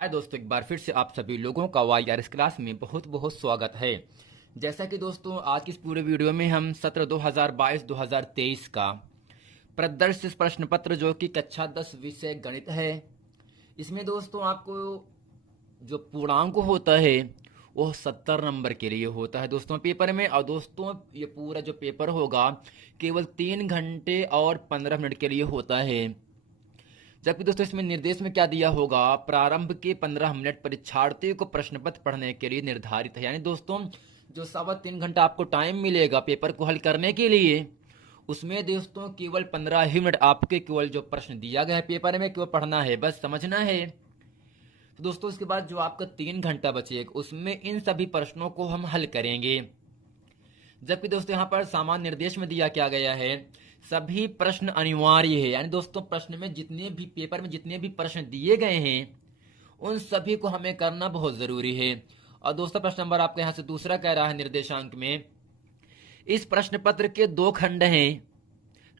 हाय दोस्तों, एक बार फिर से आप सभी लोगों का वाईआरएस क्लास में बहुत बहुत स्वागत है। जैसा कि दोस्तों आज की इस पूरे वीडियो में हम सत्र 2022-2023 का प्रदर्शित प्रश्न पत्र जो कि कक्षा 10 विषय गणित है, इसमें दोस्तों आपको जो पूर्णांक होता है वो 70 नंबर के लिए होता है दोस्तों पेपर में। और दोस्तों ये पूरा जो पेपर होगा केवल 3 घंटे और 15 मिनट के लिए होता है। जबकि दोस्तों इसमें निर्देश में क्या दिया होगा, प्रारंभ के 15 मिनट परीक्षार्थी को प्रश्न पत्र पढ़ने के लिए निर्धारित है। यानी दोस्तों जो 3.25 घंटा आपको टाइम मिलेगा पेपर को हल करने के लिए, उसमें दोस्तों केवल 15 ही मिनट आपके केवल जो प्रश्न दिया गया है पेपर में केवल पढ़ना है, बस समझना है। तो दोस्तों इसके बाद जो आपका 3 घंटा बचेगा उसमें इन सभी प्रश्नों को हम हल करेंगे। जबकि दोस्तों यहाँ पर सामान्य निर्देश में दिया क्या गया है, सभी प्रश्न अनिवार्य है। यानी दोस्तों प्रश्न में जितने भी पेपर में जितने भी प्रश्न दिए गए हैं उन सभी को हमें करना बहुत जरूरी है। और दोस्तों प्रश्न नंबर आपके यहाँ से दूसरा कह रहा है निर्देशांक में, इस प्रश्न पत्र के 2 खंड हैं।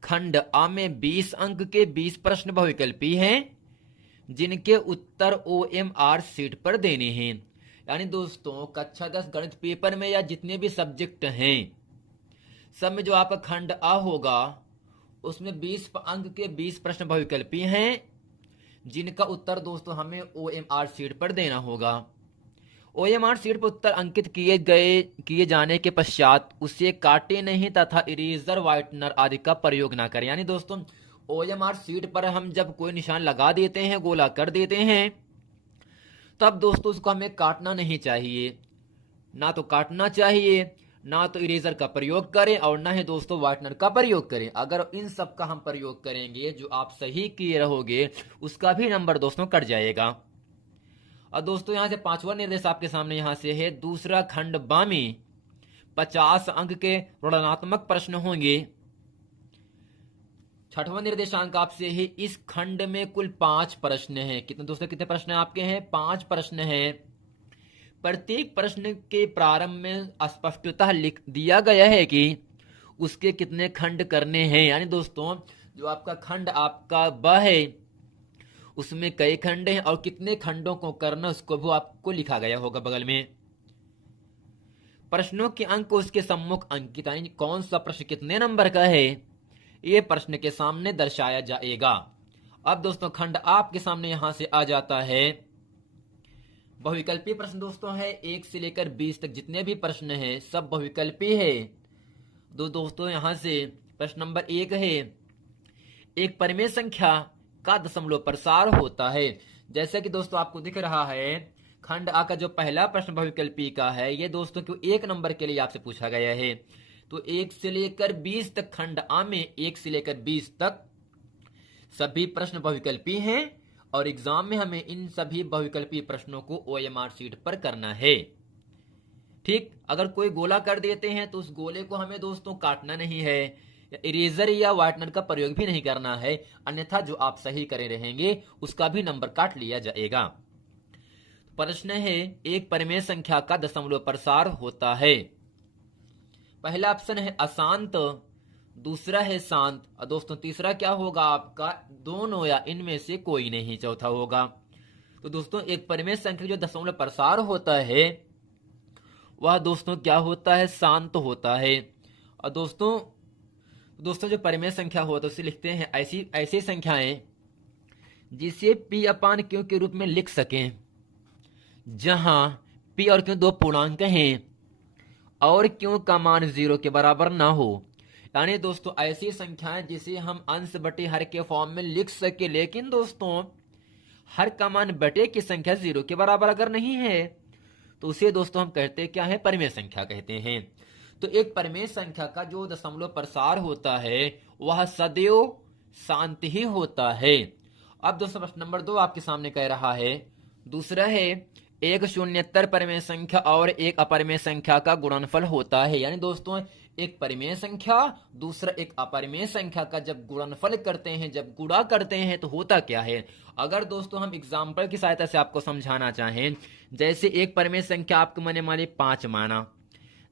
खंड आ में 20 अंक के 20 प्रश्न बहुविकल्पी हैं जिनके उत्तर OMR शीट पर देने हैं। यानी दोस्तों कक्षा 10 गणित पेपर में या जितने भी सब्जेक्ट हैं सब में जो आपका खंड आ होगा उसमें 20 अंक के 20 प्रश्न बहुविकल्पी हैं जिनका उत्तर दोस्तों हमें OMR शीट पर देना होगा। OMR शीट पर उत्तर अंकित किए जाने के पश्चात उसे काटे नहीं तथा इरेजर व्हाइटनर आदि का प्रयोग ना करें। यानी दोस्तों OMR शीट पर हम जब कोई निशान लगा देते हैं, गोला कर देते हैं, तब दोस्तों उसको हमें काटना नहीं चाहिए। ना तो काटना चाहिए, ना तो इरेजर का प्रयोग करें और ना ही दोस्तों व्हाइटनर का प्रयोग करें। अगर इन सब का हम प्रयोग करेंगे जो आप सही किए रहोगे उसका भी नंबर दोस्तों कट जाएगा। और दोस्तों यहां से 5वां निर्देश आपके सामने यहां से है, दूसरा खंड बा में 50 अंक के ऋणात्मक प्रश्न होंगे। 6वां निर्देशांक आपसे है, इस खंड में कुल 5 प्रश्न हैं। कितने दोस्तों कितने प्रश्न आपके हैं? 5 प्रश्न हैं। प्रत्येक प्रश्न के प्रारंभ में स्पष्टतः लिख दिया गया है कि उसके कितने खंड करने हैं। यानी दोस्तों जो आपका खंड आपका ब है उसमें कई खंड हैं और कितने खंडों को करना उसको भी आपको लिखा गया होगा बगल में। प्रश्नों के अंक उसके सम्मुख अंकित, यानी कौन सा प्रश्न कितने नंबर का है ये प्रश्न के सामने दर्शाया जाएगा। अब दोस्तों खंड आपके सामने यहां से आ जाता है। बहुविकल्पी प्रश्न दोस्तों है 1 से लेकर 20 तक जितने भी प्रश्न हैं सब बहुविकल्पी है। दोस्तों यहां से प्रश्न नंबर 1 है, एक परिमेय संख्या का दशमलव प्रसार होता है। जैसे कि दोस्तों आपको दिख रहा है खंड आ का जो पहला प्रश्न बहुविकल्पी का है ये दोस्तों क्यों 1 नंबर के लिए आपसे पूछा गया है। तो 1 से लेकर 20 तक खंड आ में 1 से लेकर 20 तक सभी प्रश्न बहुविकल्पी हैं और एग्जाम में हमें इन सभी बहुविकल्पी प्रश्नों को OMR शीट पर करना है। ठीक, अगर कोई गोला कर देते हैं तो उस गोले को हमें दोस्तों काटना नहीं है, इरेजर या व्हाइटनर का प्रयोग भी नहीं करना है, अन्यथा जो आप सही करे रहेंगे उसका भी नंबर काट लिया जाएगा। प्रश्न है, एक परिमेय संख्या का दशमलव प्रसार होता है। पहला ऑप्शन है अशांत, दूसरा है शांत और दोस्तों तीसरा क्या होगा आपका, दोनों या इनमें से कोई नहीं, चौथा होगा। तो दोस्तों एक परिमेय संख्या जो दशमलव प्रसार होता है वह दोस्तों क्या होता है, शांत होता है। और दोस्तों जो परिमेय संख्या होता है उसे लिखते हैं ऐसी संख्याएं जिसे P/Q के रूप में लिख सकें जहां P और Q 2 पूर्णांक हैं और Q का मान 0 के बराबर ना हो। यानी दोस्तों ऐसी संख्याएं जिसे हम अंश बटे हर के फॉर्म में लिख सके, लेकिन दोस्तों हर का मान बटे की संख्या 0 के बराबर अगर नहीं है तो उसे दोस्तों हम कहते क्या है, परिमेय संख्या कहते हैं। तो एक परिमेय संख्या का जो दशमलव प्रसार होता है वह सदैव शांत ही होता है। अब दोस्तों प्रश्न नंबर 2 आपके सामने कह रहा है, दूसरा है एक शून्येतर परिमेय संख्या और एक अपरिमेय संख्या का गुणनफल होता है। यानी दोस्तों एक परिमेय संख्या दूसरा एक अपरिमेय संख्या का जब गुणनफल करते हैं, जब गुणा करते हैं तो होता क्या है। अगर दोस्तों हम एग्जाम्पल की सहायता से आपको समझाना चाहें, जैसे एक परिमेय संख्या आपको मैंने मान ली 5 माना,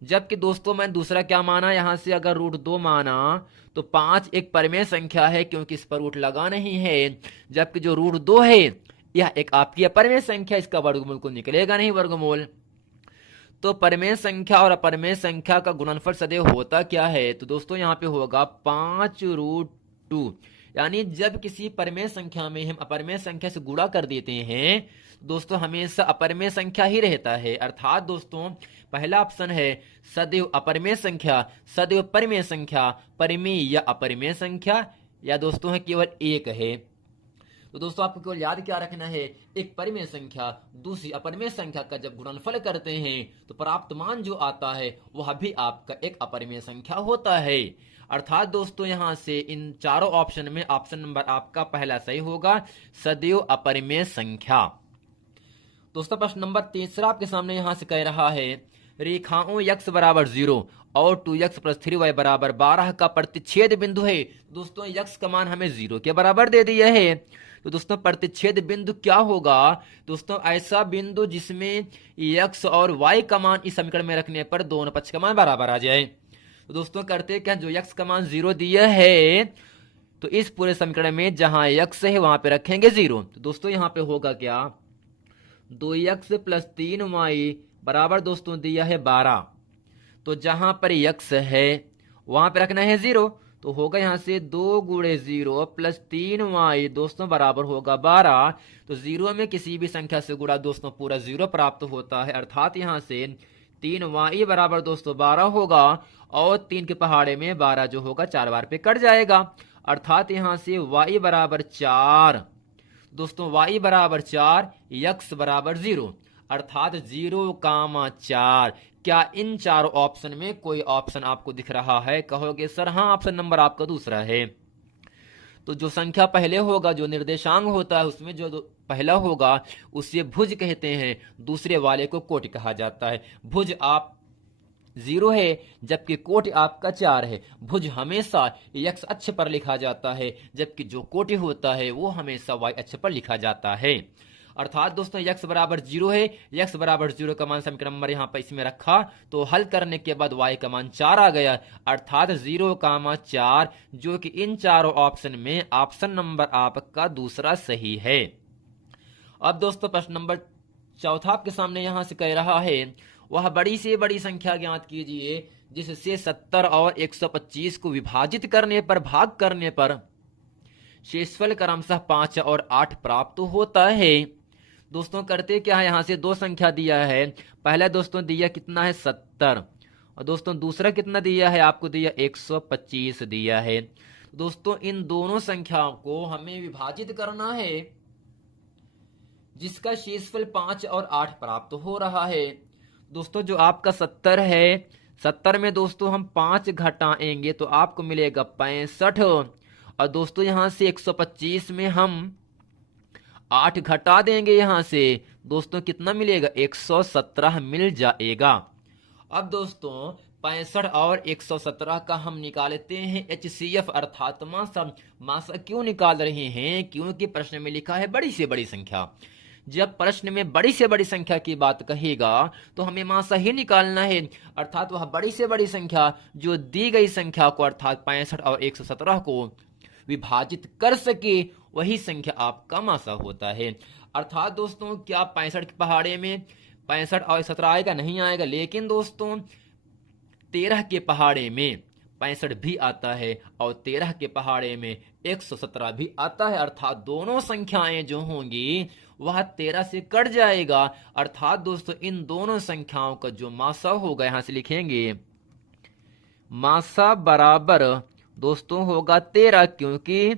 जबकि दोस्तों मैं दूसरा क्या माना, यहां से अगर √2 माना तो 5 एक परिमेय संख्या है क्योंकि इस पर रूट लगा नहीं है, जबकि जो √2 है यह एक आपकी अपरिमेय संख्या, इसका वर्गमूल को निकलेगा नहीं वर्गमूल। तो परिमेय संख्या और अपरिमेय संख्या का गुणनफल सदैव होता क्या है? तो दोस्तों यहाँ पे होगा 5√2। यानी जब किसी परिमेय संख्या में हम अपरिमेय संख्या से गुणा कर देते हैं दोस्तों हमेशा अपरिमेय संख्या ही रहता है। अर्थात दोस्तों पहला ऑप्शन है सदैव अपरिमेय संख्या, सदैव परिमेय संख्या, परिमेय या अपरिमेय संख्या, या दोस्तों है केवल एक है। तो दोस्तों आपको केवल याद क्या रखना है, एक परिमेय संख्या दूसरी अपरिमेय संख्या का जब गुणनफल करते हैं तो प्राप्त मान जो आता है वह भी आपका एक अपरिमेय संख्या होता है। अर्थात दोस्तों यहां से इन चारों ऑप्शन में ऑप्शन नंबर आपका पहला सही होगा, सदैव अपरिमेय संख्या। दोस्तों प्रश्न नंबर तीसरा आपके सामने यहां से कह रहा है रेखाओं x बराबर 0 और 2x + 3y बराबर 12 का प्रतिच्छेद बिंदु है। दोस्तों x का मान हमें 0 के बराबर दे दिया है, तो दोस्तों प्रतिच्छेद बिंदु क्या होगा? दोस्तों ऐसा बिंदु जिसमें x और y का मान इस समीकरण में रखने पर दोनों पक्ष का मान बराबर आ जाए। तो दोस्तों करते क्या, जो x का मान 0 दिया है तो इस पूरे समीकरण में जहां x है वहां पे रखेंगे 0। तो दोस्तों यहां पे होगा क्या, 2x + 3y बराबर दोस्तों दिया है 12। तो जहां पर x है वहां पे रखना है 0, तो होगा यहां से 2 × 0 + 3y दोस्तों बराबर होगा 12। तो 0 में किसी भी संख्या से गुणा दोस्तों पूरा 0 प्राप्त होता है। अर्थात यहां से 3y बराबर दोस्तों 12 होगा और 3 के पहाड़े में 12 जो होगा 4 बार पे कट जाएगा। अर्थात यहां से y बराबर 4 दोस्तों, y बराबर 4, x बराबर 0, अर्थात 0,4। क्या इन चारों ऑप्शन में कोई ऑप्शन आपको दिख रहा है? कहोगे सर हाँ, ऑप्शन नंबर आपका दूसरा है। तो जो संख्या पहले होगा, जो निर्देशांक होता है उसमें जो पहला होगा उसे भुज कहते हैं, दूसरे वाले को कोटि कहा जाता है। भुज आप 0 है जबकि कोटि आपका 4 है। भुज हमेशा x अक्ष पर लिखा जाता है जबकि जो कोटि होता है वो हमेशा y अक्ष पर लिखा जाता है। अर्थात दोस्तों x बराबर 0 है, x बराबर 0 का मान समीकरण नंबर यहाँ पर इसमें रखा तो हल करने के बाद y का मान 4 आ गया, अर्थात 0,4, जो कि इन चारों ऑप्शन में ऑप्शन नंबर आपका दूसरा सही है। अब दोस्तों प्रश्न नंबर चौथा आपके सामने यहां से कह रहा है वह बड़ी से बड़ी संख्या ज्ञात कीजिए जिससे 70 और 125 को विभाजित करने पर भाग करने पर शेषफल क्रमशः 5 और 8 प्राप्त होता है। दोस्तों करते क्या है, यहां से दो संख्या दिया है। पहला दोस्तों दिया कितना है 70 और दोस्तों दूसरा कितना दिया है, आपको दिया 125 दिया है। दोस्तों इन दोनों संख्याओं को हमें विभाजित करना है जिसका शेषफल 5 और 8 प्राप्त हो रहा है। दोस्तों जो आपका 70 है, 70 में दोस्तों हम 5 घटाएंगे तो आपको मिलेगा 65, और दोस्तों यहां से 125 में हम 8 घटा देंगे यहां से, दोस्तों कितना मिलेगा 117 मिल जाएगा। अब दोस्तों 65 और 117 का हम निकालते हैं HCF अर्थात मासा। मासा क्यों निकाल रहे हैं? क्योंकि प्रश्न में लिखा है बड़ी से बड़ी संख्या। जब प्रश्न में बड़ी से बड़ी संख्या की बात कहेगा तो हमें मासा ही निकालना है, अर्थात वह बड़ी से बड़ी संख्या जो दी गई संख्या को अर्थात 65 और 117 को विभाजित कर सके वही संख्या आपका मासा होता है। अर्थात दोस्तों क्या 65 के पहाड़े में 65 और 17 आएगा? नहीं आएगा। लेकिन दोस्तों 13 के पहाड़े में 65 भी आता है और 13 के पहाड़े में 117 भी आता है, अर्थात दोनों संख्याएं जो होंगी वह 13 से कट जाएगा। अर्थात दोस्तों इन दोनों संख्याओं का जो मासा होगा यहां से लिखेंगे मासा बराबर दोस्तों होगा 13, क्योंकि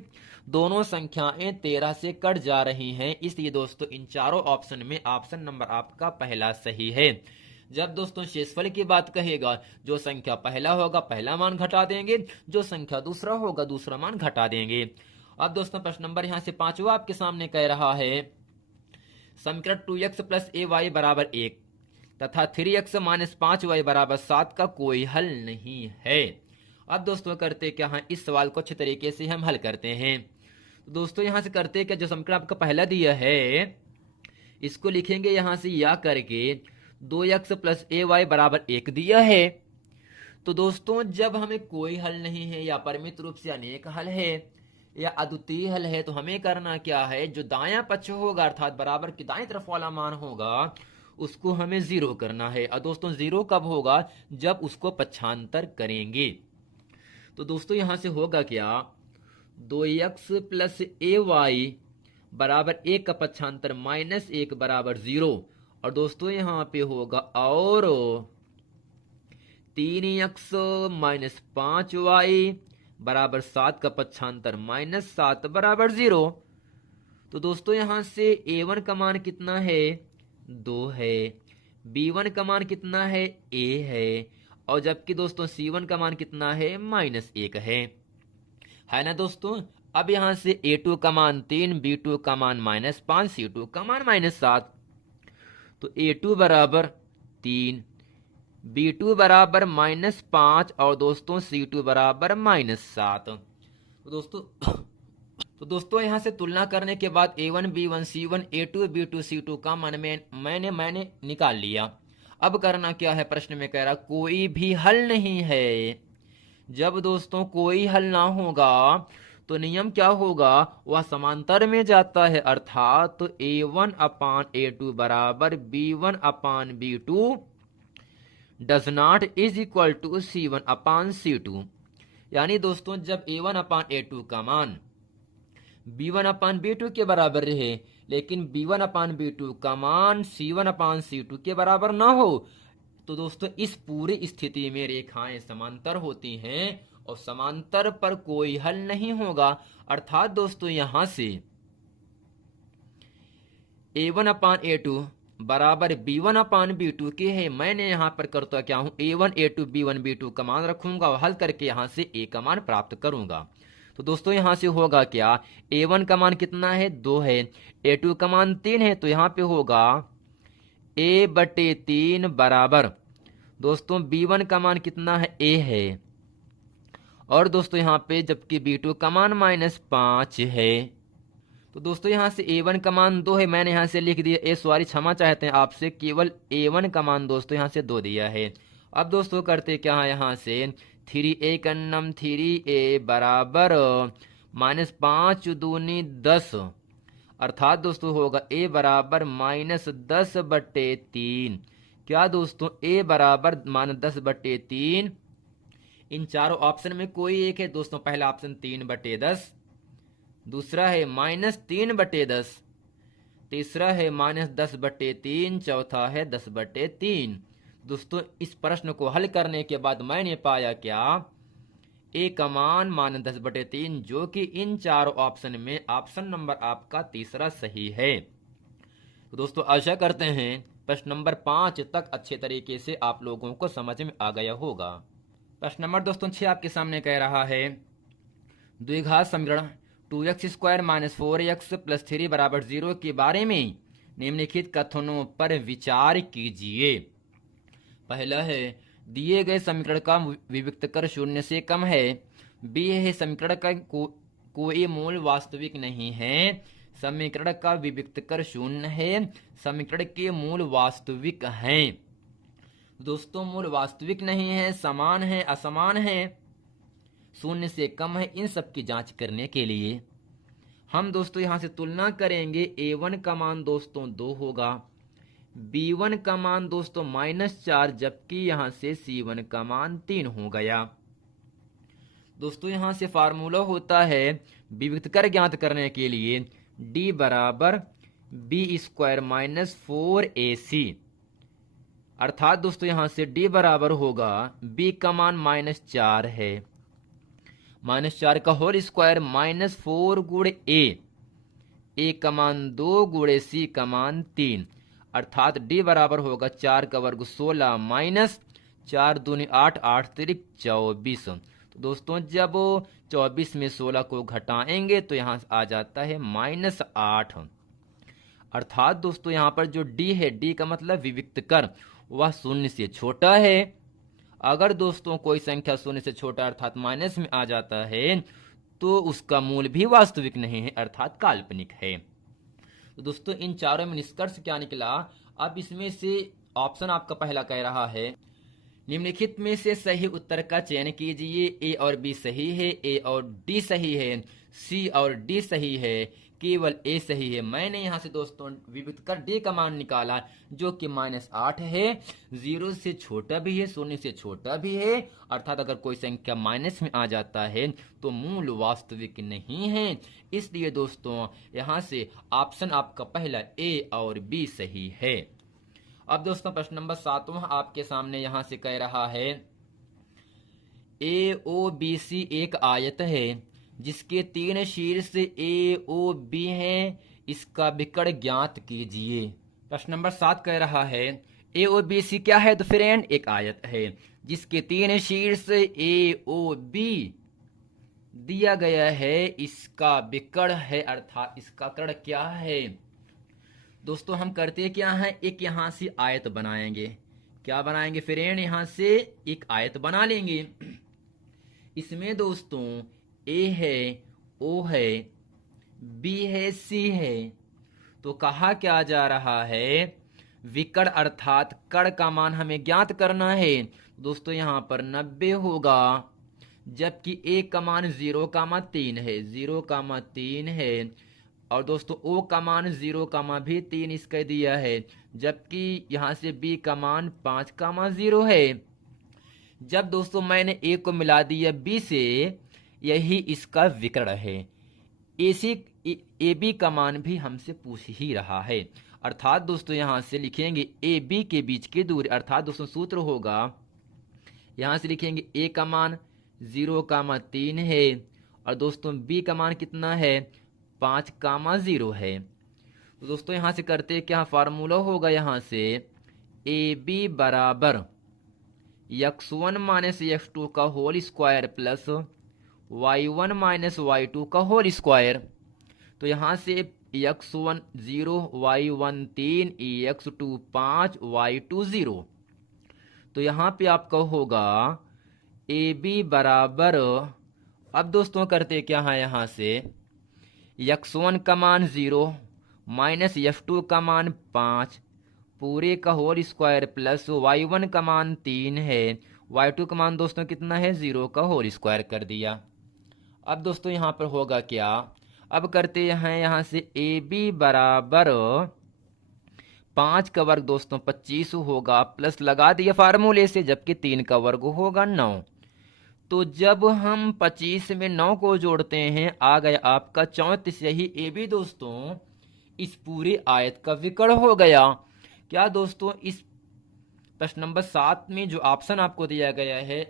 दोनों संख्याएं 13 से कट जा रही हैं। इसलिए दोस्तों इन चारों ऑप्शन में ऑप्शन नंबर आपका पहला सही है। जब दोस्तों शेषफल की बात कहेगा जो संख्या पहला होगा पहला मान घटा देंगे, जो संख्या दूसरा होगा दूसरा मान घटा देंगे। अब दोस्तों प्रश्न नंबर यहां से 5वां आपके सामने कह रहा है समीकरण 2x + ay बराबर 1 तथा 3x - 5y बराबर 7 का कोई हल नहीं है। अब दोस्तों करते क्या है, इस सवाल को अच्छे तरीके से हम हल करते हैं। दोस्तों यहां से करते क्या, जो समीकरण आपका पहला दिया है इसको लिखेंगे यहां से या करके 2x + ay बराबर 1 दिया है। तो दोस्तों जब हमें कोई हल नहीं है या परिमित रूप से अनेक हल है, या अद्वितीय हल है तो हमें करना क्या है, जो दायां पक्ष होगा अर्थात बराबर की दाएं तरफ वाला मान होगा उसको हमें 0 करना है। और दोस्तों 0 कब होगा, जब उसको पक्षांतर करेंगे। तो दोस्तों यहां से होगा क्या, 2x प्लस ए वाई बराबर 1 का पक्षांतर -1 बराबर 0। और दोस्तों यहां पे होगा और 3x माइनस 5y बराबर 7 का पक्षांतर -7 बराबर 0। तो दोस्तों यहां से a1 का मान कितना है, 2 है, b1 का मान कितना है, a है, और जबकि दोस्तों c1 का मान कितना है, -1 है ना दोस्तों। अब यहां से a2 का मान 3, b2 का मान -5, c2 का मान -7। तो a2 बराबर 3, b2 बराबर -5 और दोस्तों c2 बराबर -7। तो दोस्तों यहां से तुलना करने के बाद a1 b1 c1 a2 b2 c2 का मान मैंने निकाल लिया। अब करना क्या है, प्रश्न में कह रहा कोई भी हल नहीं है। जब दोस्तों कोई हल ना होगा तो नियम क्या होगा, वह समांतर में जाता है, अर्थात तो a1 अपान a2 बराबर b1 upon b2 does not is equal to c1 upon c2। यानी दोस्तों जब a1 अपान a2 का मान b1 अपान b2 के बराबर रहे, लेकिन b1 अपान b2 का मान c1 अपान c2 के बराबर ना हो, तो दोस्तों इस पूरी स्थिति में रेखाएं समांतर होती हैं और समांतर पर कोई हल नहीं होगा। अर्थात दोस्तों यहां से a1 अपान a2 बराबर b1 अपान b2 के है। मैंने यहां पर करता क्या हूं, a1 a2 b1 b2 का मान रखूंगा और हल करके यहां से a का मान प्राप्त करूंगा। तो दोस्तों यहां से होगा क्या, a1 का मान कितना है, 2 है, a2 का मान 3 है, तो यहां पे होगा a/3 बराबर दोस्तों b1 का मान कितना है, a है, और दोस्तों यहां पे जबकि b2 का मान -5 है। तो दोस्तों यहां से a1 का मान 2 है, मैंने यहां से लिख दिया सॉरी क्षमा चाहते हैं आपसे, केवल a1 का मान दोस्तों यहां से 2 दिया है। अब दोस्तों करते क्या है, यहां से 3a कन्नम 3a बराबर -5 दूनी 10, अर्थात दोस्तों होगा a बराबर -10/3। क्या दोस्तों a बराबर -10/3। इन चारों ऑप्शन में कोई एक है दोस्तों, पहला ऑप्शन 3/10, दूसरा है -3/10, तीसरा है -10/3, चौथा है 10/3। दोस्तों इस प्रश्न को हल करने के बाद मैंने पाया क्या, ए का मान -10/3, जो कि इन चारों ऑप्शन में ऑप्शन नंबर आपका तीसरा सही है। तो दोस्तों आशा करते हैं प्रश्न नंबर 5 तक अच्छे तरीके से आप लोगों को समझ में आ गया होगा। प्रश्न नंबर दोस्तों 6 आपके सामने कह रहा है, द्विघात समीकरण 2x² - 4x + 3 बराबर 0 के बारे में निम्नलिखित कथनों पर विचार कीजिए। पहला है, दिए गए समीकरण का विविक्तकर 0 से कम है। बी है, समीकरण का कोई मूल वास्तविक नहीं है। समीकरण का विविक्तकर 0 है, समीकरण के मूल वास्तविक हैं। दोस्तों मूल वास्तविक नहीं है, समान है, असमान है, 0 से कम है, इन सब की जांच करने के लिए हम दोस्तों यहां से तुलना करेंगे। a1 का मान दोस्तों 2 होगा, b1 का मान दोस्तों -4, जबकि यहां से c1 का मान 3 हो गया। दोस्तों यहां से फार्मूला होता है विविक्तकर ज्ञात करने के लिए, d बराबर b² - 4ac, अर्थात दोस्तों यहां से d बराबर होगा, b का मान -4 है, -4 का होल स्क्वायर -4 गुणे a का मान 2 गुणे c का मान 3, अर्थात d बराबर होगा 4 का वर्ग 16 -4 दूनी 8, 8 तिरिक 24। तो दोस्तों जब 24 में 16 को घटाएंगे तो यहां आ जाता है -8, अर्थात दोस्तों यहां पर जो d है, d का मतलब विविक्तकर, वह 0 से छोटा है। अगर दोस्तों कोई संख्या 0 से छोटा अर्थात माइनस में आ जाता है तो उसका मूल भी वास्तविक नहीं है, अर्थात काल्पनिक है। तो दोस्तों इन चारों में निष्कर्ष क्या निकला, अब इसमें से ऑप्शन आपका पहला कह रहा है निम्नलिखित में से सही उत्तर का चयन कीजिए। ए और बी सही है, ए और डी सही है, सी और डी सही है, केवल ए सही है। मैंने यहाँ से दोस्तों विविध कर डी का मान निकाला जो कि -8 है। 0 से छोटा भी है, 0 से छोटा भी है, अर्थात अगर कोई संख्या माइनस में आ जाता है तो मूल वास्तविक नहीं है। इसलिए दोस्तों यहाँ से ऑप्शन आपका पहला ए और बी सही है। अब दोस्तों प्रश्न नंबर 7वां आपके सामने यहां से कह रहा है ए ओ बी सी एक आयत है जिसके 3 शीर्ष ए ओ बी हैं, इसका विकर्ण ज्ञात कीजिए। प्रश्न नंबर 7 कह रहा है ए ओ बी सी क्या है? तो फ्रेंड एक आयत है जिसके 3 शीर्ष ए ओ बी दिया गया है, इसका विकर्ण है, अर्थात इसका कर्ण क्या है? दोस्तों हम करते क्या हैं, एक यहां से आयत बनाएंगे। क्या बनाएंगे फ्रेंड? यहां से एक आयत बना लेंगे। इसमें दोस्तों ए है, ओ है, बी है, सी है। तो कहा क्या जा रहा है, विकर्ण अर्थात कर्ण का मान हमें ज्ञात करना है। दोस्तों यहां पर 90 होगा, जबकि ए का मान 0,3 है, 0,3 है। और दोस्तों ओ का मान 0,3 इसका दिया है, जबकि यहां से बी का मान 5,0 है। जब दोस्तों मैंने ए को मिला दिया बी से, यही इसका विकर्ण है। ए बी का मान भी हमसे पूछ ही रहा है, अर्थात दोस्तों यहां से लिखेंगे ए बी के बीच की दूरी, अर्थात दोस्तों सूत्र होगा यहां से लिखेंगे ए का मान 0,3 है और दोस्तों बी का मान कितना है, 5,0 है। तो दोस्तों यहां से करते क्या, फार्मूला होगा यहां से ए बी बराबर x1 माइनस x2 का whole square plus y1 minus y2 का होल स्क्वायर। तो यहां से x1 0, y1 3, x2 5, y2 0। तो यहां पे आपका होगा ए बी बराबर, अब दोस्तों करते क्या है, यहां से x1 का मान 0 माइनस x2 का मान 5 पूरे का होल स्क्वायर प्लस y1 का मान 3 है, y2 का मान दोस्तों कितना है, 0 का होल स्क्वायर कर दिया। अब दोस्तों यहां पर होगा क्या, अब करते हैं यहां से ए बी बराबर 5 का वर्ग दोस्तों 25 होगा, प्लस लगा दिया फार्मूले से, जबकि 3 का वर्ग होगा 9। तो जब हम 25 में 9 को जोड़ते हैं आ गया आपका 34। यही ए बी दोस्तों इस पूरी आयत का विकर्ण हो गया। क्या दोस्तों इस प्रश्न नंबर 7 में जो ऑप्शन आपको दिया गया है,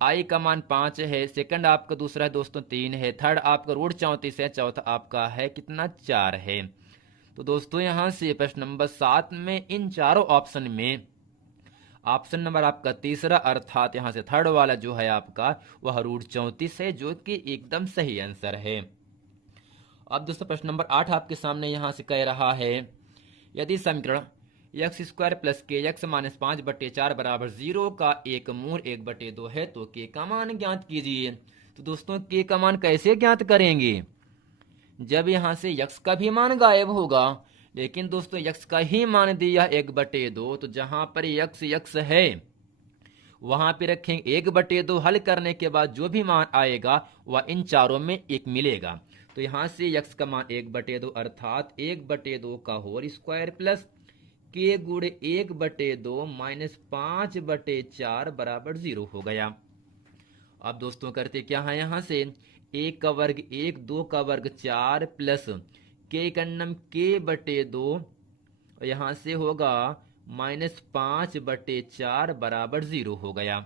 आई का मान 5 है, सेकंड आपका दूसरा दोस्तों 3 है, थर्ड आपका रूट 34 है, चौथा आपका है कितना, 4 है। तो दोस्तों यहां से प्रश्न नंबर 7 में इन चारों ऑप्शन में ऑप्शन नंबर आपका तीसरा अर्थात यहां से थर्ड वाला जो है आपका वह रूट 34 है, जो कि एकदम सही आंसर है। अब दोस्तों प्रश्न नंबर 8 आपके सामने यहां से कह रहा है यदि समीकरण एक्स स्क्वायर प्लस के एक्स माइनस 5/4 बराबर 0 का एक मूल 1/2 है तो के का मान ज्ञात कीजिए। तो दोस्तों के का मान कैसे ज्ञात करेंगे, जब यहां से x का भी मान गायब होगा, लेकिन दोस्तों x का ही मान दिया 1/2, तो जहां पर x है वहां पे रखेंगे 1/2। हल करने के बाद जो भी मान आएगा वह इन चारों में एक मिलेगा। तो यहां से x का मान 1/2 अर्थात 1/2 का होल स्क्वायर प्लस के गुणे 1/2 माइनस 5/4 बराबर 0 हो गया। अब दोस्तों करते क्या है, यहां से 1 का वर्ग 1, 2 का वर्ग 4 प्लस के कन्नम k/2 और यहां से होगा माइनस 5/4 बराबर 0 हो गया।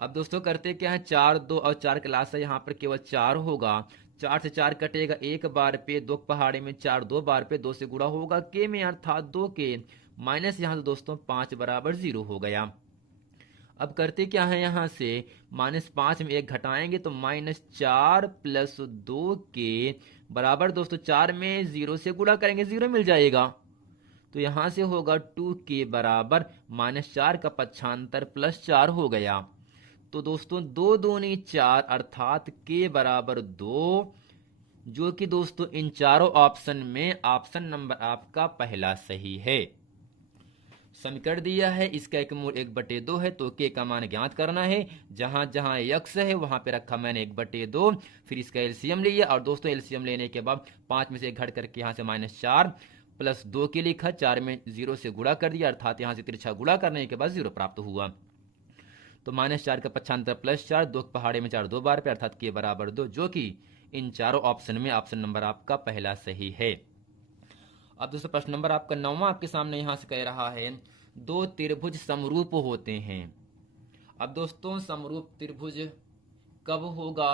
अब दोस्तों करते क्या है, 4, 2 और 4 क्लास है, यहाँ पर केवल 4 होगा, 4 से 4 कटेगा 1 बार पे, 2 पहाड़े में 4 2 बार पे, 2 से गुणा होगा के में अर्थात 2 के माइनस यहाँ से दोस्तों 5 बराबर 0 हो गया। अब करते क्या है, यहाँ से -5 में 1 घटाएंगे तो -4 प्लस 2 के बराबर दोस्तों 4 में 0 से गुणा करेंगे 0 मिल जाएगा। तो यहां से होगा 2 के बराबर -4 का पक्षांतर +4 हो गया। तो दोस्तों 2 दूनी 4 अर्थात के बराबर 2, जो कि दोस्तों इन चारों ऑप्शन में ऑप्शन नंबर आपका पहला सही है। समीकरण दिया है, इसका एक मूल 1/2 है, तो के का मान ज्ञात करना है। जहां जहां x है वहां पे रखा मैंने 1/2, फिर इसका एलसीएम लिया और दोस्तों एलसीएम लेने के बाद 5 में से 1 घट करके यहाँ से -4 प्लस 2 के लिखा, 4 में 0 से गुणा कर दिया, अर्थात यहाँ से तिरछा गुणा करने के बाद 0 प्राप्त हुआ। तो -4 का पक्षांतर +4, 2 पहाड़े में 4 2 बार पे, अर्थात के बराबर 2, जो कि इन चारों ऑप्शन में ऑप्शन नंबर आपका पहला सही है। अब दोस्तों प्रश्न नंबर आपका 9वां आपके सामने यहां से कह रहा है, दो त्रिभुज समरूप होते हैं। अब दोस्तों समरूप त्रिभुज कब होगा,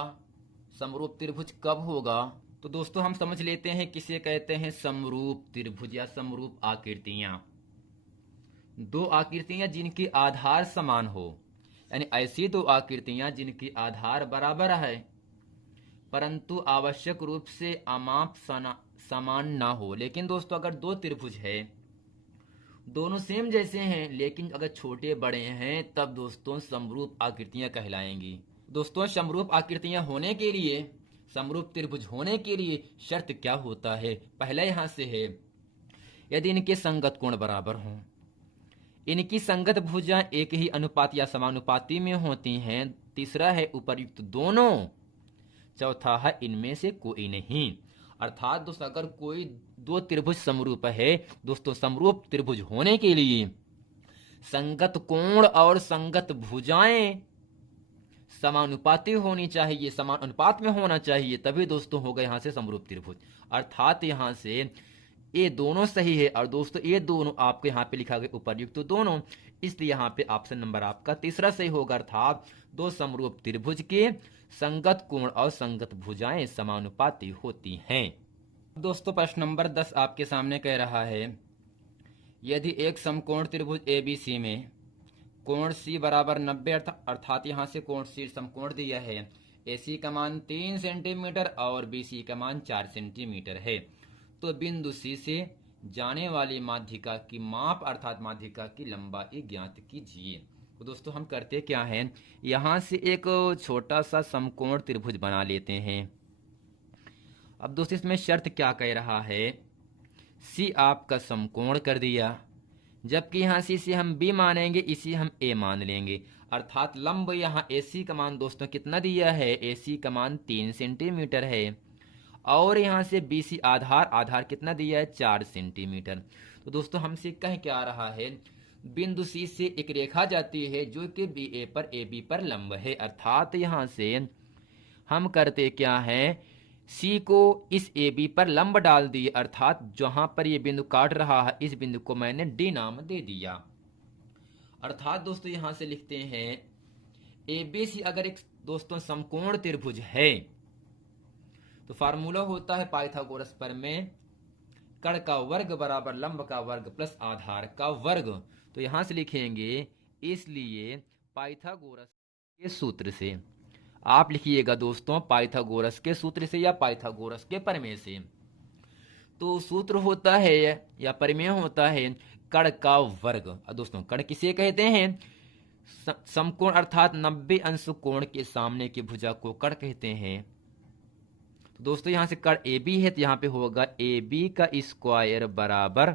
समरूप त्रिभुज कब होगा, तो दोस्तों हम समझ लेते हैं किसे कहते हैं समरूप त्रिभुज या समरूप आकृतियां। दो आकृतियां जिनकी आधार समान हो, यानी ऐसी दो आकृतियां जिनकी आधार बराबर है परंतु आवश्यक रूप से अमाप समान ना हो। लेकिन दोस्तों अगर दो त्रिभुज है, दोनों सेम जैसे हैं, लेकिन अगर छोटे बड़े हैं, तब दोस्तों समरूप आकृतियां कहलाएंगी। दोस्तों समरूप आकृतियां होने के लिए, समरूप त्रिभुज होने के लिए शर्त क्या होता है, पहला यहां से है यदि इनके संगत कोण बराबर हों, इनकी संगत भुजाएं एक ही अनुपात या समानुपाती में होती हैं, तीसरा है उपर्युक्त दोनों, चौथा है इनमें से कोई नहीं। अर्थात दोस्तों अगर कोई दो त्रिभुज समरूप है, दोस्तों समरूप त्रिभुज होने के लिए संगत कोण और संगत भुजाएं समानुपाती होनी चाहिए, समान अनुपात में होना चाहिए, तभी दोस्तों होगा यहां से समरूप त्रिभुज। अर्थात यहां से ये दोनों सही है और दोस्तों ये दोनों आपको यहाँ पे लिखा गया उपर्युक्त तो दोनों, इसलिए यहाँ पे ऑप्शन नंबर आपका तीसरा सही होगा। अर्थात दो समरूप त्रिभुज के संगत कोण और संगत भुजाएं समानुपाती होती हैं। दोस्तों प्रश्न नंबर 10 आपके सामने कह रहा है, यदि एक समकोण त्रिभुज ABC में कोण C बराबर 90, अर्थात यहाँ से कोण C समकोण दिया है, AC का मान 3 सेंटीमीटर और BC का मान 4 सेंटीमीटर है, तो बिंदु C से जाने वाली माध्यिका की माप अर्थात माध्यिका की लंबाई ज्ञात कीजिए। तो दोस्तों हम करते क्या हैं, यहां से एक छोटा सा समकोण त्रिभुज बना लेते हैं। अब दोस्तों इसमें शर्त क्या कह रहा है, C आपका समकोण कर दिया, जबकि यहां C से हम B मानेंगे, इसी हम A मान लेंगे, अर्थात लंब यहाँ AC का मान दोस्तों कितना दिया है, AC का मान 3 सेंटीमीटर है और यहाँ से BC आधार कितना दिया है, 4 सेंटीमीटर। तो दोस्तों हमसे कह क्या रहा है, बिंदु C से एक रेखा जाती है जो कि BA पर AB पर लंब है, अर्थात यहाँ से हम करते क्या है, C को इस AB पर लंब डाल दिए, अर्थात जहां पर ये बिंदु काट रहा है इस बिंदु को मैंने D नाम दे दिया। अर्थात दोस्तों यहां से लिखते हैं ABC अगर एक दोस्तों समकोण त्रिभुज है तो फार्मूला होता है पाइथागोरस प्रमेय, कर्ण का वर्ग बराबर लंब का वर्ग प्लस आधार का वर्ग। तो यहां से लिखेंगे इसलिए पाइथागोरस के सूत्र से, आप लिखिएगा दोस्तों पाइथागोरस के सूत्र से या पाइथागोरस के प्रमेय से। तो सूत्र होता है या प्रमेय होता है कर्ण का वर्ग। दोस्तों कर्ण किसे कहते हैं, समकोण अर्थात 90 अंश कोण के सामने की भुजा को कर्ण कहते हैं। तो दोस्तों यहां से कर्ण AB है, तो यहां पे होगा AB का स्क्वायर बराबर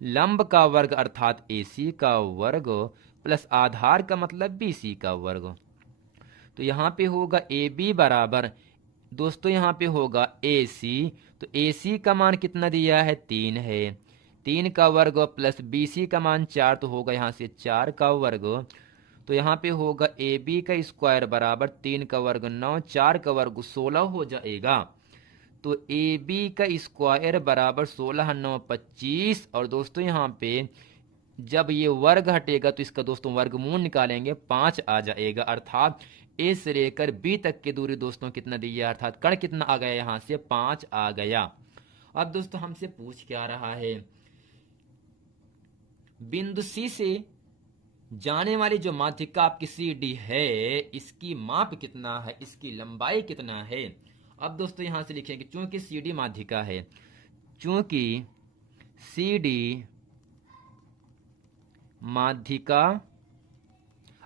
लंब का वर्ग अर्थात AC का वर्ग प्लस आधार का मतलब BC का वर्ग। तो यहां पे होगा AB बराबर दोस्तों यहां पे होगा AC, तो AC का मान कितना दिया है, 3 है, 3 का वर्ग प्लस BC का मान 4, तो होगा यहां से 4 का वर्ग। तो यहाँ पे होगा AB का स्क्वायर बराबर 3 का वर्ग 9, 4 का वर्ग 16 हो जाएगा। तो AB का स्क्वायर बराबर 16 9 25, और दोस्तों यहाँ पे जब ये वर्ग हटेगा तो इसका दोस्तों वर्गमूल निकालेंगे, 5 आ जाएगा। अर्थात A से लेकर B तक की दूरी दोस्तों कितना दी है, अर्थात कर्ण कितना आ गया, यहाँ से 5 आ गया। अब दोस्तों हमसे पूछ क्या रहा है, बिंदु C से जाने वाली जो माध्यिका आपकी CD है, इसकी माप कितना है, इसकी लंबाई कितना है। अब दोस्तों यहां से लिखेंगे चूंकि CD माध्यिका है, चूंकि CD माध्यिका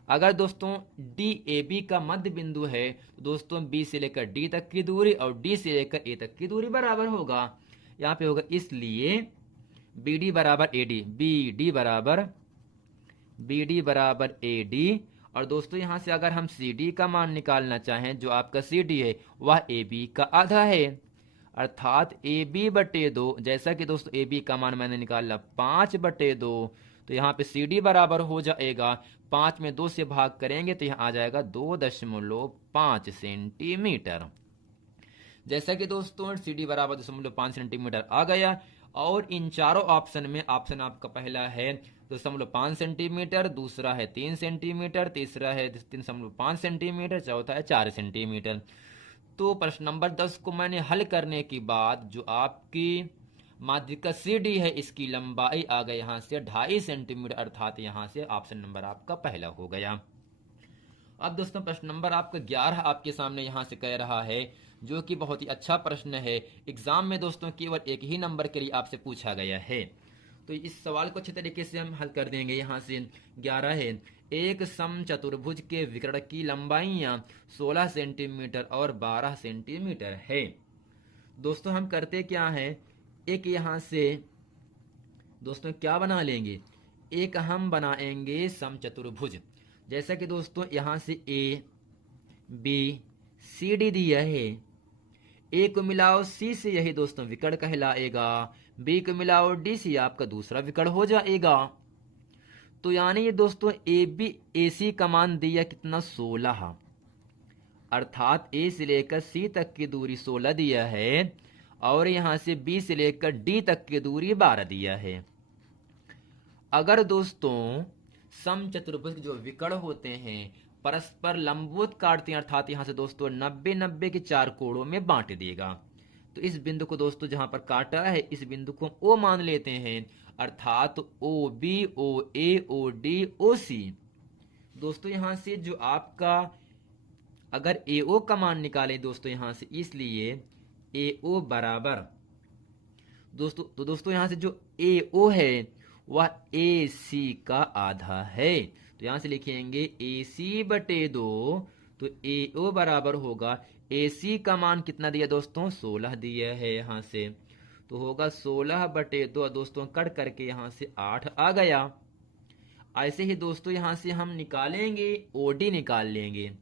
अगर दोस्तों DAB का मध्य बिंदु है तो दोस्तों B से लेकर D तक की दूरी और D से लेकर A तक की दूरी बराबर होगा। यहाँ पे होगा इसलिए BD बराबर AD, BD बराबर AD। और दोस्तों यहाँ से अगर हम CD का मान निकालना चाहें, जो आपका CD है वह AB का आधा है, अर्थात AB/2। जैसा कि दोस्तों AB का मान मैंने निकाला 5/2, तो यहाँ पे CD बराबर हो जाएगा 5 में 2 से भाग करेंगे तो यहाँ आ जाएगा 2.5 सेंटीमीटर। जैसा कि दोस्तों CD बराबर 2.5 सेंटीमीटर आ गया। और इन चारों ऑप्शन में ऑप्शन आपका पहला है 2.5 सेंटीमीटर, दूसरा है 3 सेंटीमीटर, तीसरा है 3.5 सेंटीमीटर, चौथा है 4 सेंटीमीटर। तो प्रश्न नंबर 10 को मैंने हल करने के बाद जो आपकी माध्यिका CD है इसकी लंबाई आ गई यहाँ से 2.5 सेंटीमीटर, अर्थात यहाँ से ऑप्शन नंबर आपका पहला हो गया। अब दोस्तों प्रश्न नंबर आपका 11 आपके सामने यहाँ से कह रहा है, जो कि बहुत ही अच्छा प्रश्न है। एग्जाम में दोस्तों केवल एक ही नंबर के लिए आपसे पूछा गया है, तो इस सवाल को अच्छे तरीके से हम हल कर देंगे। यहाँ से 11 है, एक समचतुर्भुज के विकर्ण की लंबाइयाँ 16 सेंटीमीटर और 12 सेंटीमीटर है। दोस्तों हम करते क्या है, एक यहाँ से दोस्तों क्या बना लेंगे, एक हम बनाएंगे समचतुर्भुज। जैसा कि दोस्तों यहाँ से ABCD दिया है, A को मिलाओ C से यही दोस्तों विकर्ण कहलाएगा, B को मिलाओ D से आपका दूसरा विकर्ण हो जाएगा। तो यानी ये दोस्तों AC का मान दिया कितना 16, अर्थात A से लेकर C तक की दूरी 16 दिया है, और यहाँ से B से लेकर D तक की दूरी 12 दिया है। अगर दोस्तों समचतुर्भुज जो विकर्ण होते हैं परस्पर लंबवत काटते हैं, अर्थात यहाँ से दोस्तों 90-90 के 4 कोणों में बांट देगा, तो इस बिंदु को दोस्तों जहां पर काटा है इस बिंदु को O मान लेते हैं, अर्थात OB, OA, OD, OC। दोस्तों यहाँ से जो आपका अगर AO का मान निकालें दोस्तों यहाँ से, इसलिए AO बराबर दोस्तों यहाँ से जो AO है वह AC का आधा है, तो यहां से लिखेंगे AC/2। तो AO बराबर होगा, AC का मान कितना दिया दोस्तों 16 दिया है यहाँ से, तो होगा 16/2। दोस्तों कट करके यहाँ से 8 आ गया। ऐसे ही दोस्तों यहाँ से हम निकालेंगे OD निकाल लेंगे,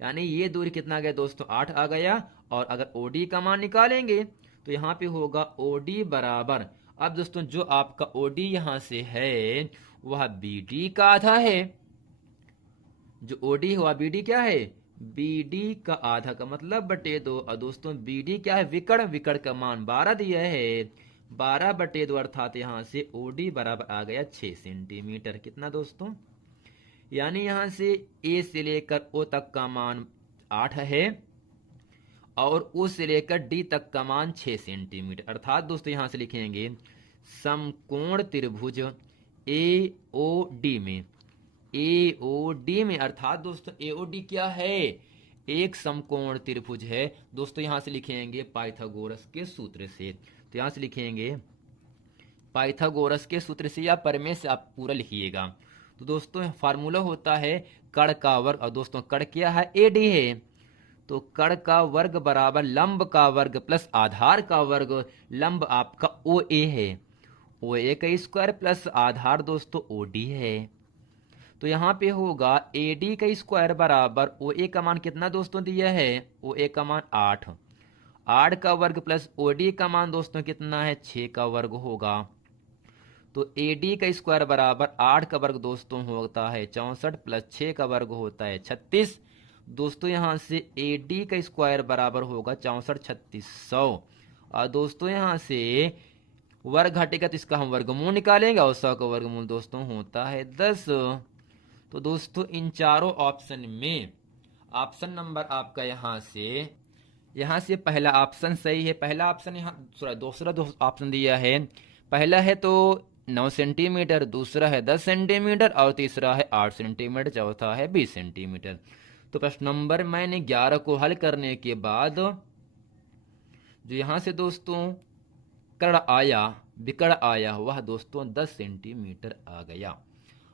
यानी ये दूरी कितना गया दोस्तों 8 आ गया। और अगर OD का मान निकालेंगे तो यहाँ पे होगा OD बराबर, अब दोस्तों जो आपका OD यहाँ से है वह BD का आधा है, जो OD हुआ BD क्या है BD का आधा का मतलब /2। और दोस्तों BD क्या है विकर्ण का मान 12 दिया है, 12/2, अर्थात यहाँ से OD बराबर आ गया 6 सेंटीमीटर। कितना दोस्तों, यानी यहाँ से A से लेकर O तक का मान 8 है और O से लेकर D तक का मान 6 सेंटीमीटर, अर्थात दोस्तों यहाँ से लिखेंगे समकोण त्रिभुज AOD में, अर्थात दोस्तों AOD क्या है एक समकोण त्रिभुज है। दोस्तों यहाँ से लिखेंगे पाइथागोरस के सूत्र से, तो यहाँ से लिखेंगे पाइथागोरस के सूत्र से या परमेय से आप पूरा लिखिएगा। तो दोस्तों फार्मूला होता है कर्ण का वर्ग, और दोस्तों कर्ण क्या है AD है, तो कर्ण का वर्ग बराबर लंब का वर्ग प्लस आधार का वर्ग, लंब आपका OA है, OA का स्क्वायर प्लस आधार दोस्तों OD है। तो यहाँ पे होगा AD का स्क्वायर बराबर OA का मान कितना दोस्तों दिया है, OA का मान 8 का वर्ग प्लस OD का मान दोस्तों कितना है 6 का वर्ग होगा। तो AD का स्क्वायर बराबर 8 का वर्ग दोस्तों होता है 64 प्लस 6 का वर्ग होता है 36। दोस्तों यहाँ से AD का स्क्वायर बराबर होगा 64-3600। और दोस्तों यहाँ से वर्ग घटेगा तो इसका हम वर्गमूल निकालेंगे, और 100 का वर्गमूल दोस्तों होता है 10। तो दोस्तों इन चारों ऑप्शन में ऑप्शन नंबर आपका यहाँ से पहला ऑप्शन सही है। पहला ऑप्शन यहाँ दूसरा ऑप्शन दिया है, पहला है तो 9 सेंटीमीटर, दूसरा है 10 सेंटीमीटर और तीसरा है 8 सेंटीमीटर, चौथा है 20 सेंटीमीटर। तो प्रश्न नंबर मैंने 11 को हल करने के बाद जो यहाँ से दोस्तों विकर्ण आया वह दोस्तों 10 सेंटीमीटर आ गया।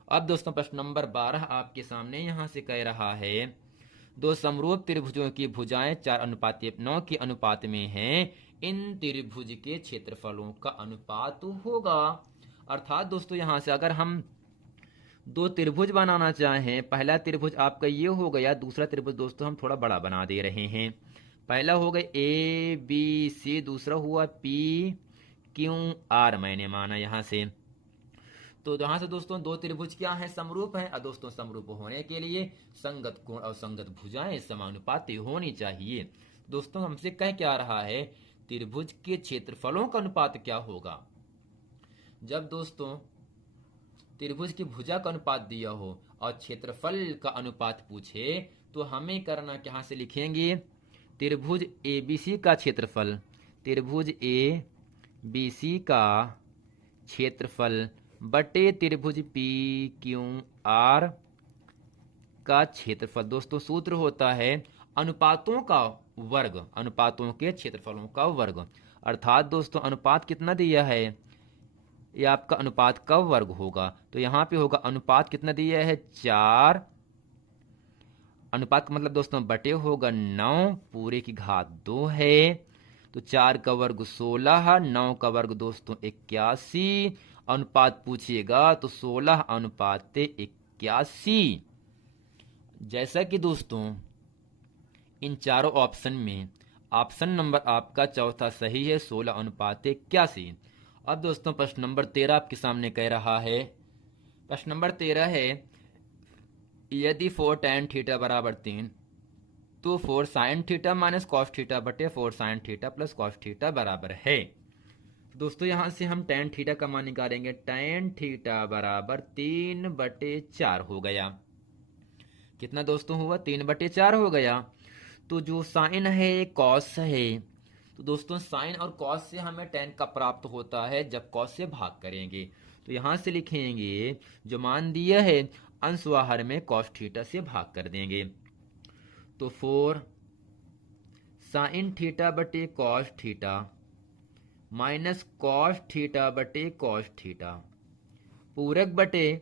अब दोस्तों प्रश्न नंबर 12 आपके सामने यहाँ से कह रहा है, दो समरूप त्रिभुजों की भुजाएं 4:9 के अनुपात में हैं, इन त्रिभुज के क्षेत्रफलों का अनुपात होगा। अर्थात दोस्तों यहाँ से अगर हम दो त्रिभुज बनाना चाहें, पहला त्रिभुज आपका ये हो गया, दूसरा त्रिभुज दोस्तों हम थोड़ा बड़ा बना दे रहे हैं। पहला हो गया ए बी सी, दूसरा हुआ पी क्यू आर, मैंने माना यहाँ से। तो यहाँ से दोस्तों दो त्रिभुज क्या है, समरूप है। और दोस्तों समरूप होने के लिए संगत कोण और संगत भुजाएं समानुपाती होनी चाहिए। दोस्तों हमसे कह क्या रहा है, त्रिभुज के क्षेत्रफलों का अनुपात क्या होगा। जब दोस्तों त्रिभुज की भुजा का अनुपात दिया हो और क्षेत्रफल का अनुपात पूछे तो हमें करना, यहाँ से लिखेंगे त्रिभुज एबीसी का क्षेत्रफल, त्रिभुज ए बी सी का क्षेत्रफल बटे त्रिभुज पी क्यू आर का क्षेत्रफल। दोस्तों सूत्र होता है अनुपातों का वर्ग, अनुपातों के क्षेत्रफलों का वर्ग। अर्थात दोस्तों अनुपात कितना दिया है, ये आपका अनुपात का वर्ग होगा। तो यहाँ पे होगा अनुपात कितना दिया है 4, अनुपात का मतलब दोस्तों बटे होगा 9 पूरे की घात 2 है। तो 4 का वर्ग 16, 9 का वर्ग दोस्तों 81, अनुपात पूछिएगा तो 16:81। जैसा कि दोस्तों इन चारों ऑप्शन में ऑप्शन नंबर आपका चौथा सही है, 16:81। अब दोस्तों प्रश्न नंबर 13 आपके सामने कह रहा है, प्रश्न नंबर 13 है, यदि 4 tan थीटा बराबर 3 तो 4 sin theta minus cos theta बटे 4 sin theta plus cos theta बराबर है। दोस्तों यहां से हम tan थीटा का मान निकालेंगे, tan थीटा बराबर 3/4 हो गया। कितना दोस्तों हुआ, 3/4 हो गया। तो जो साइन है कॉस है, तो दोस्तों साइन और कॉस से हमें tan का प्राप्त होता है जब कॉस से भाग करेंगे। तो यहां से लिखेंगे जो मान दिया है अंश व हर में कॉस थीटा से भाग कर देंगे। तो 4 साइन थीटा बटे cos theta minus cos theta बटे कॉस थीटा पूरक बटे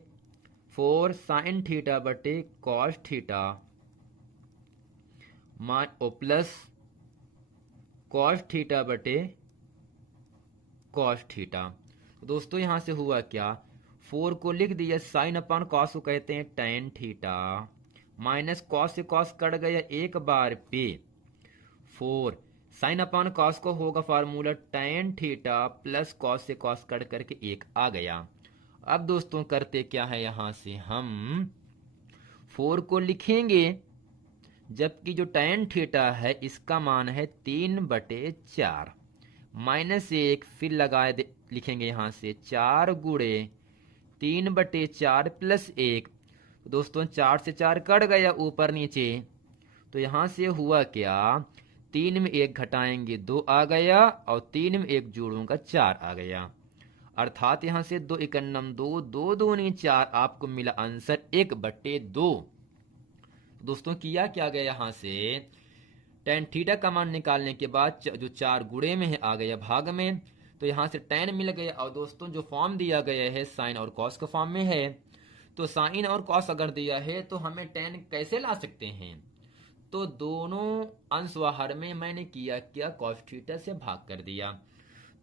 4 साइन थीटा बटे cos theta plus cos theta बटे कॉस थीटा। दोस्तों यहां से हुआ क्या, 4 को लिख दिया, साइन अपॉन कॉस को कहते हैं tan थीटा, माइनस कॉस से कॉस कट गया एक बार पे, 4 साइन अपॉन कॉस को होगा formula tan theta plus cos से कॉस कट करके 1 आ गया। अब दोस्तों करते क्या है, यहां से हम 4 को लिखेंगे, जबकि जो tan थीटा है इसका मान है 3/4 माइनस 1, फिर लगाए लिखेंगे यहां से 4 गुणे 3/4 प्लस 1। दोस्तों 4 से 4 कट गया ऊपर नीचे, तो यहां से हुआ क्या, 3 में 1 घटाएंगे 2 आ गया और 3 में 1 जोड़ूंगा 4 आ गया। अर्थात यहां से 2 × 2 2 दूनी 4, आपको मिला आंसर 1/2। दोस्तों किया क्या गया, यहां से tan थीटा का मान निकालने के बाद जो 4 गुणे में है आ गया भाग में, तो यहां से tan मिल गया। और दोस्तों जो फॉर्म दिया गया है साइन और कॉस का फॉर्म में है, तो साइन और कॉस अगर दिया है तो हमें tan कैसे ला सकते हैं, तो दोनों अंश व हर में मैंने किया क्या, कॉस थीटा से भाग कर दिया।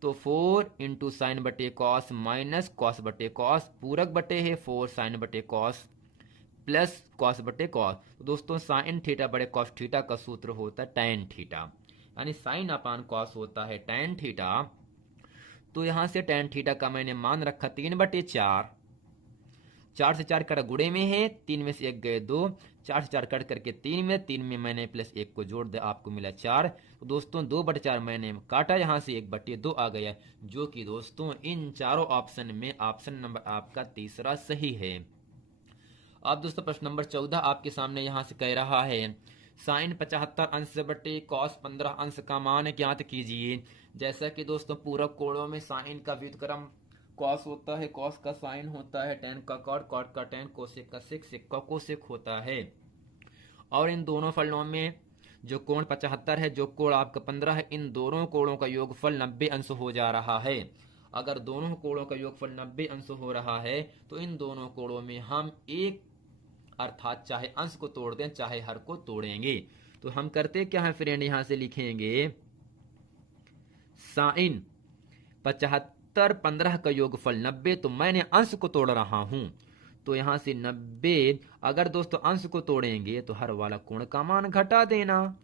तो 4 × साइन बटे कॉस माइनस कॉस बटे कॉस पूरक बटे है 4 साइन बटे कॉस प्लस कॉस बटे कॉस। तो दोस्तों साइन थीटा बटे कॉस थीटा का सूत्र होता है tan थीटा, यानी साइन अपान कॉस होता है tan थीटा। तो यहां से tan थीटा का मैंने मान रखा 3/4, 4 से 4 कट गुणे में है, 3 में से 1 गए 2, 4 से 4 कट करके 3 में, 3 में मैंने प्लस 1 को जोड़ दिया, आपको मिला 4। तो दोस्तों 2/4 मैंने काटा, यहां से 1/2 आ गया, जो कि दोस्तों इन चारों ऑप्शन में ऑप्शन नंबर आपका तीसरा सही है। अब दोस्तों प्रश्न नंबर 14 आपके सामने यहां से कह रहा है, साइन 75 अंश बटे कॉस 15 अंश का मान ज्ञात कीजिए। जैसा कि दोस्तों पूरक कोणों में साइन का व्युत्क्रम कॉस होता है, कॉस का साइन होता है, tan का कॉट, कॉट का tan, कोसेक का सेक, सेक का कोसेक होता है। और इन दोनों फलनों में जो कोण 75 है, जो कोण आपका 15 है, इन दोनों कोणों का योगफल 90 अंश हो जा रहा है। अगर दोनों कोणों का योगफल 90 अंश हो रहा है तो इन दोनों कोणों में हम एक अर्थात चाहे अंश को तोड़ दें चाहे हर को तोड़ेंगे। तो हम करते क्या है फ्रेंड, यहां से लिखेंगे साइन 75 15 का योगफल 90। तो मैंने अंश को तोड़ रहा हूं, तो यहां से 90, अगर दोस्तों अंश को तोड़ेंगे तो हर वाला कोण का मान घटा देना।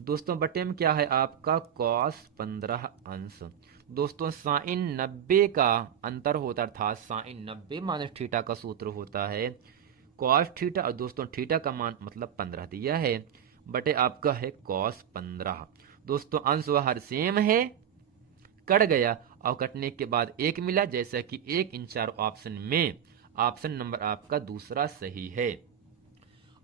दोस्तों बटे में क्या है आपका cos 15 अंश। दोस्तों साइन 90 का अंतर होता है, अर्थात साइन 90 माइनस थीटा का सूत्र होता है cos थीटा, और दोस्तों थीटा का मान मतलब 15 दिया है, बटे आपका है cos 15। दोस्तों अंश व हर सेम है, कट गया और कटने के बाद एक मिला, जैसा कि एक इन चार ऑप्शन में ऑप्शन नंबर आपका दूसरा सही है।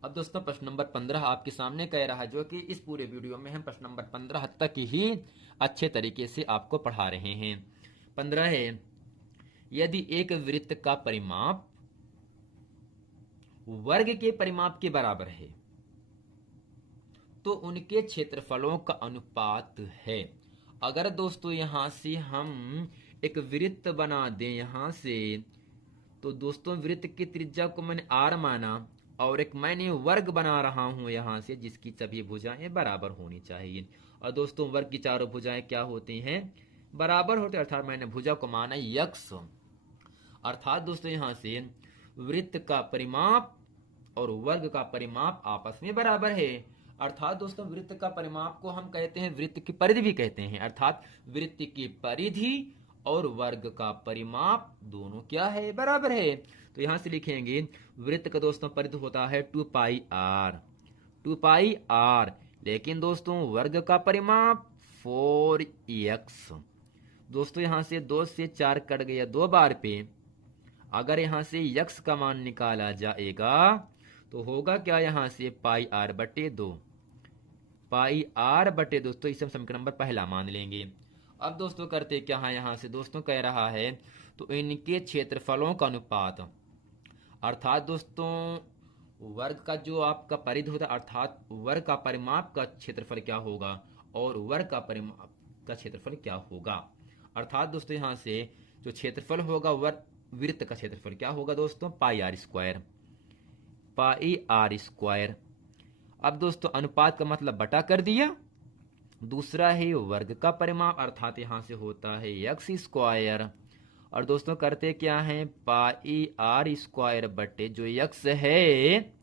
अब दोस्तों प्रश्न नंबर 15 आपके सामने कह रहा है, जो कि इस पूरे वीडियो में हम प्रश्न नंबर 15 तक ही अच्छे तरीके से आपको पढ़ा रहे हैं। 15 है, यदि एक वृत्त का परिमाप वर्ग के परिमाप के बराबर है तो उनके क्षेत्रफलों का अनुपात है। अगर दोस्तों यहां से हम एक वृत्त बना दें यहां से, तो दोस्तों वृत्त की त्रिज्या को मैंने r माना और एक मैंने वर्ग बना रहा हूं यहां से, जिसकी सभी भुजाएं बराबर होनी चाहिए। और दोस्तों वर्ग की चारों भुजाएं क्या होती हैं, बराबर होते, अर्थात मैंने भुजा को माना x। अर्थात दोस्तों यहां से वृत्त का परिमाप और वर्ग का परिमाप आपस में बराबर है। अर्थात दोस्तों वृत्त का परिमाप को हम कहते हैं वृत्त की परिधि भी कहते हैं, अर्थात वृत्त की परिधि और वर्ग का परिमाप दोनों क्या है, बराबर है। तो यहां से लिखेंगे वृत्त का दोस्तों परिधि होता है 2 पाई r, लेकिन दोस्तों वर्ग का परिमाप 4x। दोस्तों यहां से 2 से 4 कट गया 2 बार पे, अगर यहां से x का मान निकाला जाएगा तो होगा क्या, यहां से पाई r बटे 2, दोस्तों इसे हम समीकरण नंबर पहला मान लेंगे। अब दोस्तों करते क्या है, यहां से दोस्तों कह रहा है तो इनके क्षेत्रफलों का अनुपात, अर्थात दोस्तों वर्ग का जो आपका परिधि होता है, अर्थात वर्ग का परिमाप का क्षेत्रफल क्या होगा और वर्ग का परिमाप का क्षेत्रफल क्या होगा। अर्थात दोस्तों यहां से जो क्षेत्रफल होगा वृत्त का क्षेत्रफल क्या होगा दोस्तों, पाई आर स्क्वायर। अब दोस्तों अनुपात का मतलब बटा कर दिया। दूसरा है वर्ग का परिमाप, अर्थात यहां से होता है एक्स स्क्वायर। और दोस्तों करते क्या है, पाई आर स्क्वायर बटे जो यक्स है,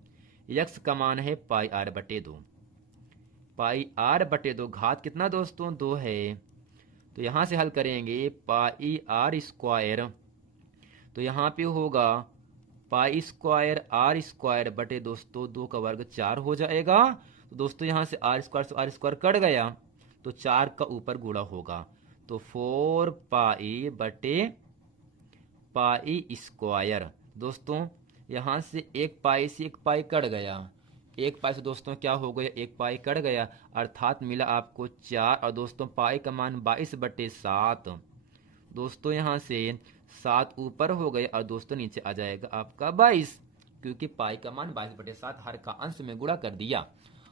यक्स का मान है पाई आर बटे 2, घात कितना दोस्तों 2 है। तो यहां से हल करेंगे पाई आर स्क्वायर, तो यहां पे होगा पाई स्क्वायर आर स्क्वायर बटे दोस्तों 2 का वर्ग 4 हो जाएगा। तो दोस्तों यहां से आर स्क्वायर से आर स्क्वायर कट गया, तो 4 का ऊपर गुणा होगा, तो 4 पाई बटे पाई स्क्वायर। दोस्तों यहां से एक पाई से एक पाई कट गया, एक पाई से दोस्तों क्या हो गया, एक पाई कट गया, अर्थात मिला आपको 4। और दोस्तों पाई का मान 22 बटे 7। दोस्तों यहां से 7 ऊपर हो गए और दोस्तों नीचे आ जाएगा आपका 22, क्योंकि पाई का मान 22 बटे 7 हर का अंश में गुणा कर दिया।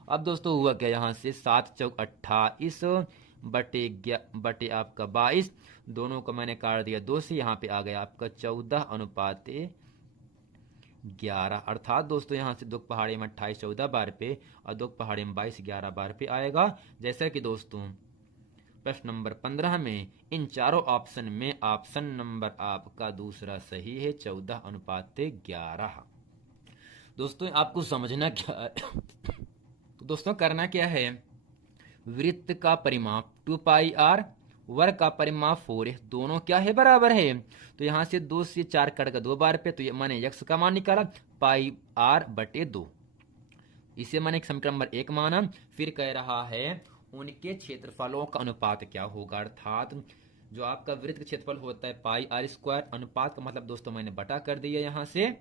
अब दोस्तों हुआ क्या, यहां से 7 चौक 28 बटे आपका 22, दोनों को मैंने काट दिया 2 से, यहाँ पे आ गया आपका 14:11। अर्थात दोस्तों यहाँ से 2 पहाड़ी में 28 14 बार पे और 2 पहाड़ी में 22 11 बार पे आएगा। जैसा कि दोस्तों प्रश्न नंबर 15 में इन चारों ऑप्शन में ऑप्शन नंबर आपका दूसरा सही है, 14:11। दोस्तों आपको समझना क्या है तो दोस्तों करना क्या है, वृत्त का परिमाप 2 पाई आर, वर्ग का परिमाप 4 है, दोनों क्या है, बराबर है। तो यहां से 2 से 4 कट का 2 बार पे, तो ये मैंने x का मान निकाला पाई आर बटे 2, इसे मैंने समीकरण नंबर 1 माना। फिर कह रहा है उनके क्षेत्रफलों का अनुपात क्या होगा, अर्थात जो आपका वृत्त का क्षेत्रफल होता है पाई आर स्क्वायर, अनुपात का मतलब दोस्तों मैंने बटा कर दिया। यहां से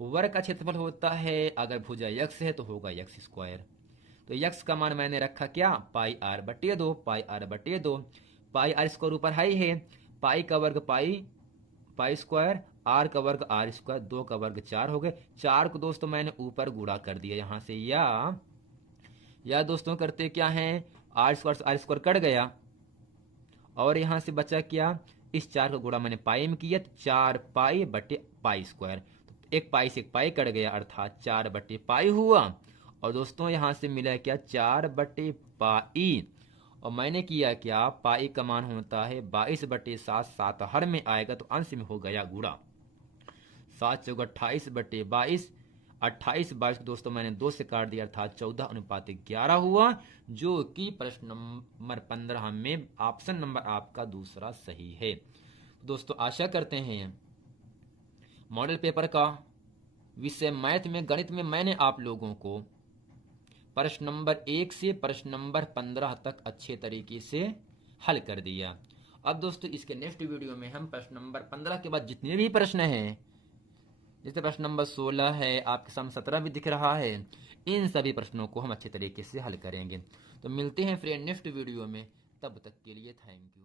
वर्ग का क्षेत्रफल होता है, अगर भुजा x है तो होगा x स्क्वायर, तो x का मान मैंने रखा क्या, पाई आर बटे 2, पाई आर स्क्वायर ऊपर हाई है, पाई का वर्ग पाई स्क्वायर, आर का वर्ग आर स्क्वायर, 2 का वर्ग 4 हो गए। 4 को दोस्तों मैंने ऊपर गुणा कर दिया यहां से, या दोस्तों करते क्या है, आर स्क्वायर कट गया और यहां से बचा क्या, इस 4 का गुणा मैंने पाई में किया, 4 पाई बटे पाई स्क्वायर, एक पाई से एक पाई कट गया अर्थात 4/पाई हुआ। और दोस्तों यहाँ से मिला क्या 4/पाई। और मैंने किया क्या, पाई का मान होता है 22/7, 7 हर में आएगा तो अंश में हो गया गुणा। 7 चौक 28/22, 28/22 दोस्तों मैंने 2 से काट दिया अर्थात 14:11 हुआ, जो कि प्रश्न नंबर 15 में ऑप्शन नंबर आपका दूसरा सही है। दोस्तों आशा करते हैं मॉडल पेपर का विषय मैथ में, गणित में मैंने आप लोगों को प्रश्न नंबर 1 से प्रश्न नंबर 15 तक अच्छे तरीके से हल कर दिया। अब दोस्तों इसके नेक्स्ट वीडियो में हम प्रश्न नंबर 15 के बाद जितने भी प्रश्न हैं, जैसे प्रश्न नंबर 16 है, आपके सामने 17 भी दिख रहा है, इन सभी प्रश्नों को हम अच्छे तरीके से हल करेंगे। तो मिलते हैं फ्रेंड नेक्स्ट वीडियो में, तब तक के लिए थैंक यू।